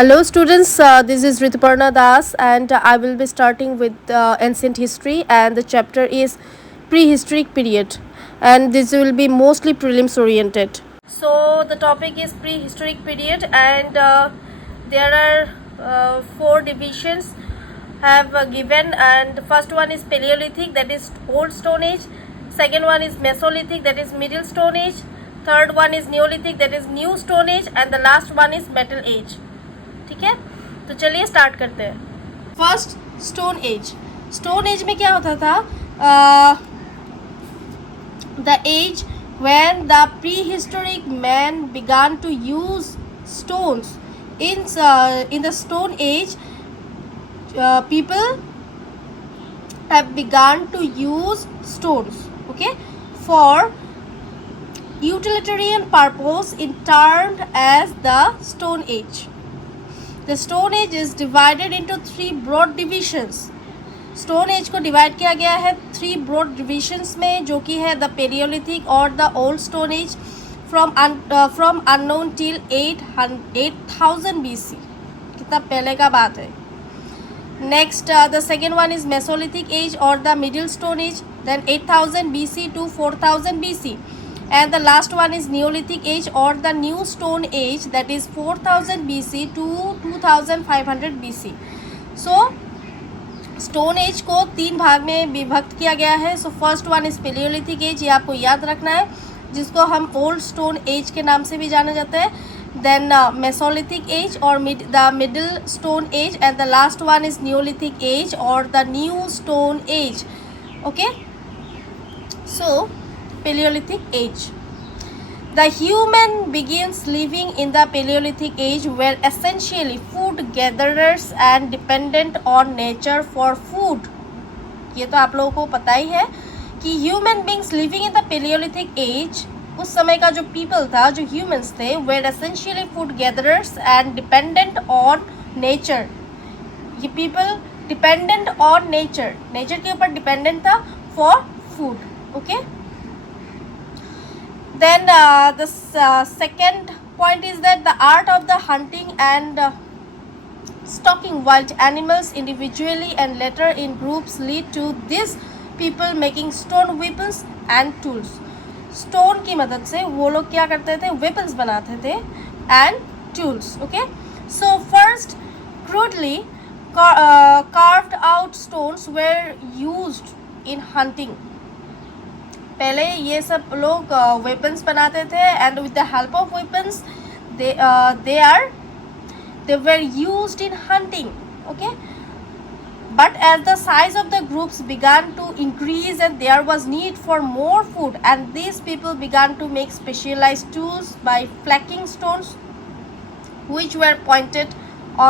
Hello students, this is Rituparna Das and I will be starting with ancient history, and the chapter is prehistoric period, and this will be mostly prelims oriented. So the topic is prehistoric period, and there are four divisions have given, and the first one is Paleolithic, that is old stone age. Second one is Mesolithic, that is middle stone age. Third one is Neolithic, that is new stone age, and the last one is metal age. ठीक है, तो चलिए start करते हैं। First stone age. Stone age में क्या होता था? The age when the prehistoric man began to use stones in the stone age, people have begun to use stones, okay, for utilitarian purpose, in termed as the stone age. The stone age is divided into three broad divisions. Stone age को divide किया गया है three broad divisions में, जो कि है the Palaeolithic और the old stone age from unknown till 8000 BC। कितना पहले का बात है। Next the second one is Mesolithic age और the middle stone age, then 8000 BC to 4000 BC, and the last one is Neolithic age or the new stone age, that is 4000 BC to 2500 BC. So stone age को तीन भाग में विभक्त किया गया है। So first one is paleolithic age, ये आपको याद रखना है, जिसको हम ओल्ड स्टोन एज के नाम से भी जाना जाता है। देन मेसोलिथिक एज और the middle stone age, and the last one is Neolithic age और the new stone age, okay. So Palaeolithic age, the human begins living in the Paleolithic age were essentially food gatherers and dependent on nature for food. ये तो आप लोगों को पता ही है कि human beings living in the Paleolithic age, उस समय का जो people था, जो humans थे, were essentially food gatherers and dependent on nature. ये people dependent on nature, nature के ऊपर dependent था for food, okay. Then the second point is that the art of the hunting and stalking wild animals individually and later in groups lead to these people making stone weapons and tools. Stone की मदद से वो लोग क्या करते थे? weapons बनाते थे and tools, okay. So first crudely carved out stones were used in hunting. पहले ये सब लोग वेपन्स बनाते थे, and with the help of weapons they were used in hunting, okay. But as the size of the groups began to increase and there was need for more food, and these people began to make specialized tools by flacking stones which were pointed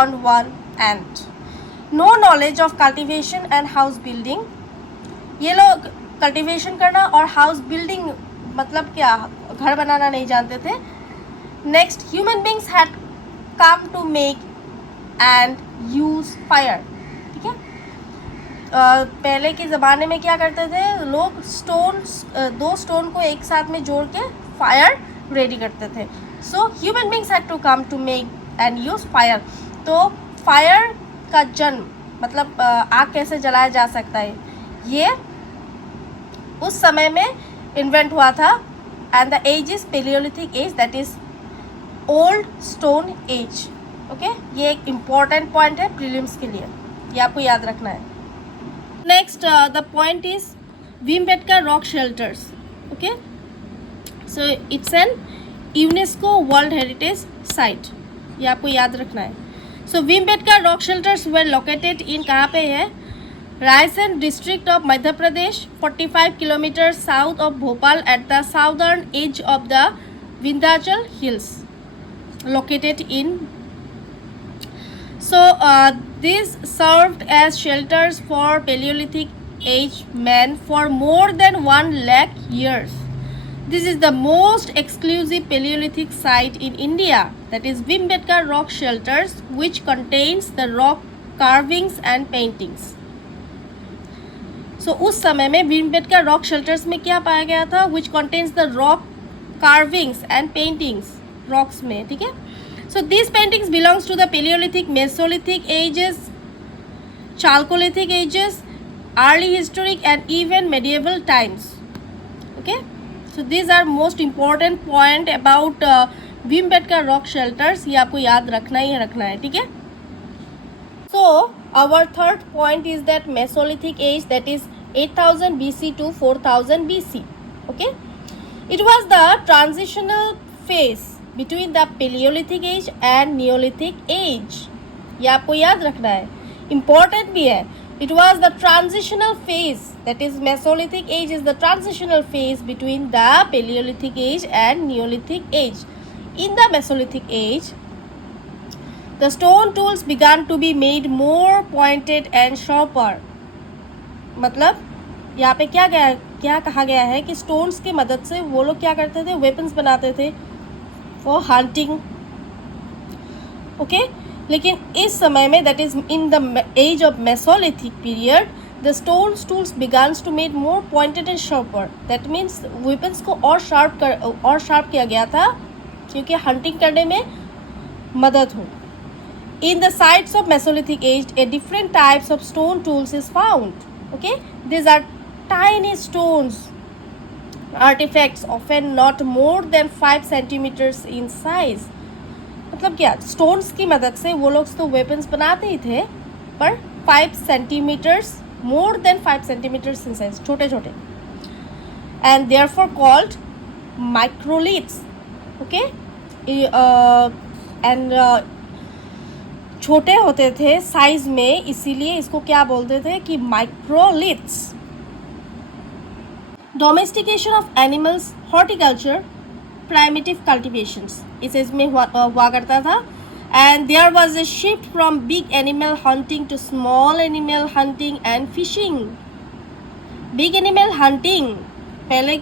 on one end. No knowledge of cultivation and house building. ये लोग cultivation करना और house building मतलब क्या, घर बनाना नहीं जानते थे। Next, human beings had come to make and use fire, ठीक है। पहले के ज़माने में क्या करते थे लोग? दो स्टोन को एक साथ में जोड़ के फायर रेडी करते थे। So human beings had to come to make and use fire. तो फायर का जन्म मतलब आग कैसे जलाया जा सकता है, ये उस समय में इन्वेंट हुआ था। And the age is paleolithic age, that is old stone age, okay. ये एक इम्पॉर्टेंट पॉइंट है प्रीलिम्स के लिए, ये आपको याद रखना है। Next the point is Bhimbetka rock shelters, okay. So it's an UNESCO world heritage site, ये आपको याद रखना है। So Bhimbetka rock shelters were located in, कहाँ पे है? Raisen district of Madhya Pradesh, 45 kilometre south of Bhopal, at the southern edge of the Vindhyachal hills, located in. So these served as shelters for Paleolithic age men for more than 1 lakh years. This is the most exclusive Paleolithic site in India, that is Bhimbetka rock shelters, which contains the rock carvings and paintings. सो उस समय में Bhimbetka rock shelters में क्या पाया गया था? Which contains the rock carvings and paintings rocks में, ठीक है। So these paintings belongs to the Paleolithic, Mesolithic ages, Chalcolithic ages, early historic and even medieval times. Okay, so these are most important point about Bhimbetka rock shelters. ये आपको याद रखना ही रखना है, ठीक है. So our third point is that Mesolithic age, that is 8000 BC to 4000 BC. Okay, it was the transitional phase between the Paleolithic age and Neolithic age. ये आपको याद रखना है, important भी है. It was the transitional phase, that is Mesolithic age is the transitional phase between the Paleolithic age and Neolithic age. In the Mesolithic age, the stone tools began to be made more pointed and sharper. मतलब यहाँ पे क्या कहा गया है कि stones की मदद से वो लोग क्या करते थे, वेपन्स बनाते थे फॉर हंटिंग. ओके, लेकिन इस समय में, that is in the age of Mesolithic period, the stone tools begins to made more pointed and sharper. That means weapons को और शार्प किया गया था क्योंकि हंटिंग करने में मदद हो. In the sites of Mesolithic age, a different types of stone tools is found. Okay, these are tiny stones artifacts, often not more than 5 centimeters in size. मतलब क्या, स्टोन्स की मदद से वो लोग तो वेपन्स बनाते ही थे, पर 5 centimeters, more than 5 centimeters in size, छोटे छोटे, and therefore called microliths. Okay, and छोटे होते थे साइज में, इसीलिए इसको क्या बोलते थे कि microliths. Domestication of animals, horticulture, primitive cultivations, इस इसमें हुआ करता था. And there was a shift from big animal hunting to small animal hunting and fishing. Big animal hunting पहले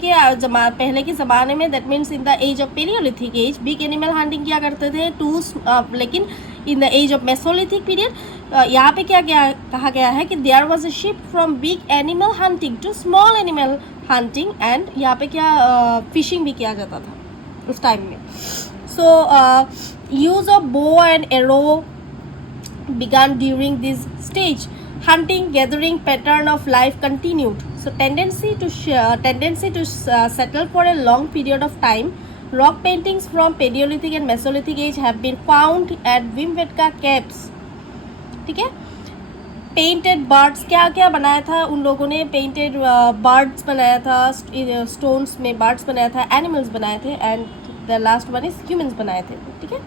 के ज़माने में, that means in the age of Palaeolithic age, big animal hunting किया करते थे लेकिन in the age of Mesolithic period यहाँ पे कहा गया है कि there was a shift from big animal hunting to small animal hunting, and यहाँ पे फिशिंग भी किया जाता था उस टाइम में. So use of bow and arrow began during this stage. Hunting, gathering pattern of life continued. So tendency to settle for a long period of time. Rock paintings from Paleolithic and Mesolithic age have been found at Vimbetka caves. ठीक है. Painted birds, क्या क्या बनाया था उन लोगों ने, painted birds बनाया था, स्टोन्स में बर्ड्स बनाया था, एनिमल्स बनाए थे, and the last one is humans बनाए थे. ठीक है,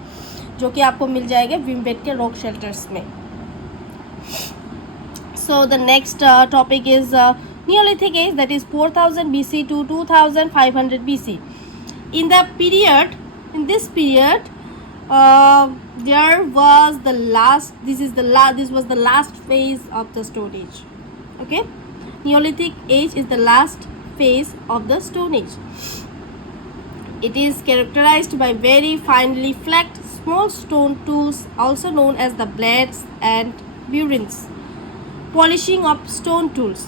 जो कि आपको मिल जाएगा विम्बेटका रॉक शेल्टर्स में. So the next topic is Neolithic age, that is 4000 BC to 2500 BC. In this period, there was the last. This was the last phase of the Stone Age. Okay, Neolithic age is the last phase of the Stone Age. It is characterized by very finely flaked small stone tools, also known as the blades and burins. Polishing of stone tools.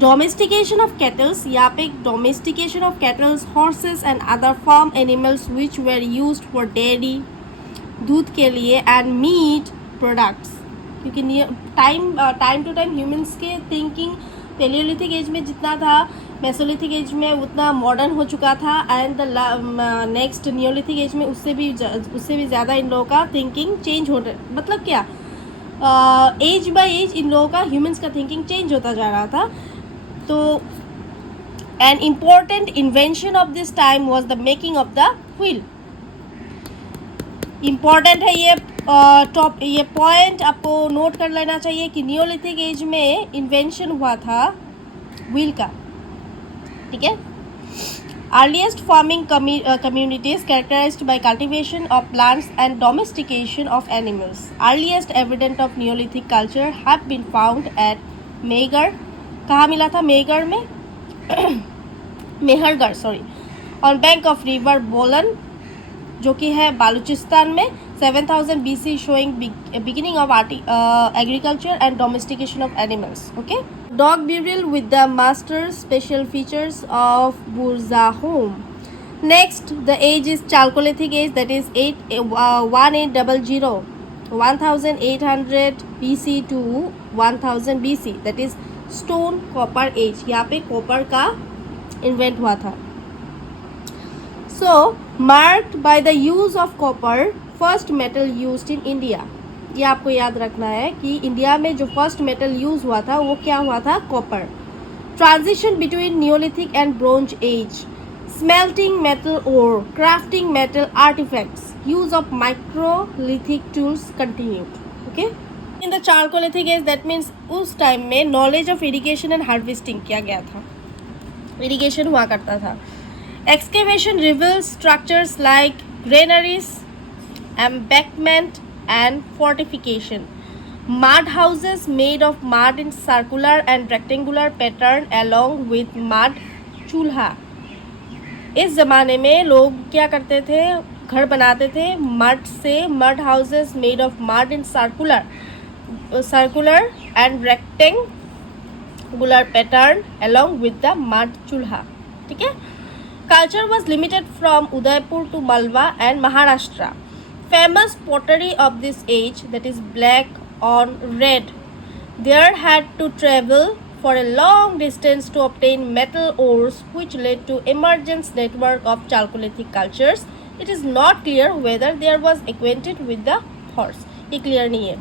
Domestication of cattle. यहाँ पे domestication of cattle, horses and other farm animals which were used for dairy, दूध के लिए, and meat products. क्योंकि time to time humans के thinking palaeolithic as में जितना था, मेसोलिथिक एज में उतना मॉडर्न हो चुका था, and the next neolithic age में उससे भी ज़्यादा इन लोगों का थिंकिंग चेंज हो रहा. मतलब क्या, एज बाय एज इन लोगों का, ह्यूमंस का थिंकिंग चेंज होता जा रहा था. तो an important invention of this time was the making of the wheel. Important है ये पॉइंट आपको नोट कर लेना चाहिए कि नियोलिथिक एज में इन्वेंशन हुआ था व्हील का. ठीक है. Earliest farming communities characterized by cultivation of plants and domestication of animals. Earliest evidence of Neolithic culture have been found at Mehrgarh. कहाँ मिला था? Mehrgarh sorry, on bank of river बोलन, जो कि है बालूचिस्तान में. 7000 BC showing beginning of agriculture and domestication of animals. Okay, dog burial with the master, special features of Burza home. Next, the age is Chalcolithic age, that is 1800 1800 BC to 1000 BC, that is stone copper age. यहाँ पे copper का invent हुआ था. So marked by the use of copper, first metal used in India. ये आपको याद रखना है कि इंडिया में जो फर्स्ट मेटल यूज हुआ था वो क्या हुआ था, copper. Transition between Neolithic and bronze as, smelting metal ore, crafting metal artifacts, use of microlithic tools continued. Okay, in the Chalcolithic age, that means उस टाइम में knowledge of irrigation and harvesting किया गया था, irrigation हुआ करता था. Excavation reveals structures like granaries, embankment and fortification. Mud houses made of mud in circular and rectangular pattern along with mud chulha. इस ज़माने में लोग क्या करते थे, घर बनाते थे मड से. Mud houses made of mud in circular and rectangular pattern along with the mud chulha. ठीक है. Culture was limited from Udaipur to Malwa and Maharashtra. Famous pottery of this age, that is black on red. There had to travel for a long distance to obtain metal ores, which led to emergence network of Chalcolithic cultures. It is not clear whether there was acquainted with the horse. ये clear नहीं है.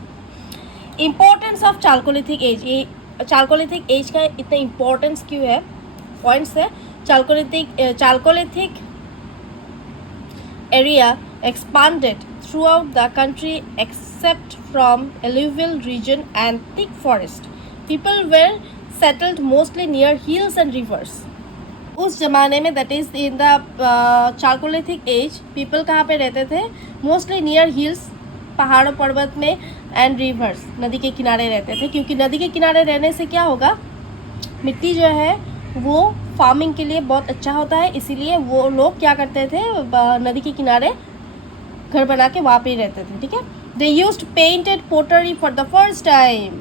Importance of Chalcolithic age. ये Chalcolithic age का इतना importance क्यों है? Points है. Chalcolithic area expanded throughout the country except from alluvial region and thick forest. People were settled mostly near hills and rivers. उस ज़माने में, that is in the Chalcolithic age, people कहाँ पे रहते थे? Mostly near hills, पहाड़ों पर्वत में, and rivers, नदी के किनारे रहते थे. क्योंकि नदी के किनारे रहने से क्या होगा, मिट्टी जो है वो फार्मिंग के लिए बहुत अच्छा होता है. इसीलिए वो लोग क्या करते थे, नदी के किनारे घर बना के वहाँ पे ही रहते थे. ठीक है. They used painted pottery for the first time.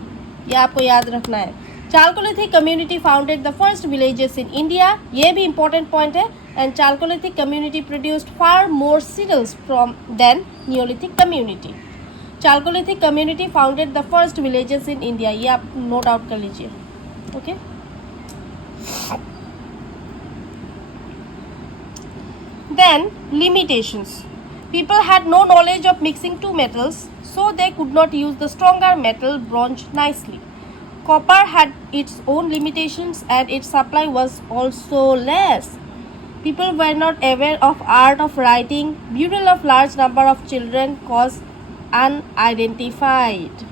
ये आपको याद रखना है. Chalcolithic community founded the first villages in India. ये भी important point है. And Chalcolithic community produced far more cereals than Neolithic community. Chalcolithic community founded the first villages in India. ये आप note out कर लीजिए. Okay. Then limitations. People had no knowledge of mixing two metals, so they could not use the stronger metal bronze nicely. Copper had its own limitations and its supply was also less. People were not aware of art of writing. Burial of large number of children was unidentified.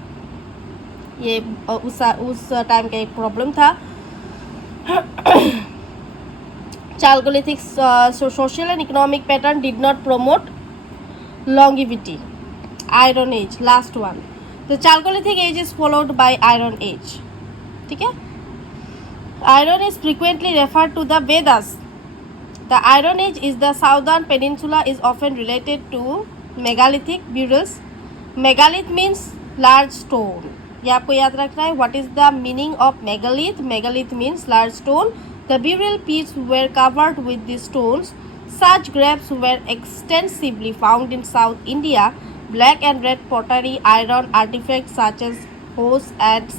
ये उस time का एक problem था. Chalcolithic social and economic pattern did not promote longevity. Iron Age, last one. The Chalcolithic age is followed by Iron Age. ठीक है. Iron is frequently referred to the Vedas. The Iron Age is the southern peninsula is often related to megalithic burials. Megalith means large stone. ये आपको याद रखना है. What is the meaning of megalith? Megalith means large stone. The burial pits were covered with these stones. Such graves were extensively found in South India. Black and red pottery, iron artifacts such as hoes and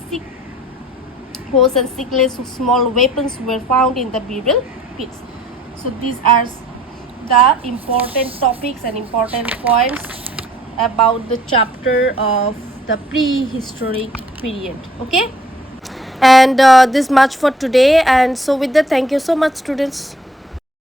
sickles, small weapons were found in the burial pits. So these are the important topics and important points about the chapter of the prehistoric period. Okay, and this much for today. And so with that, thank you so much, students.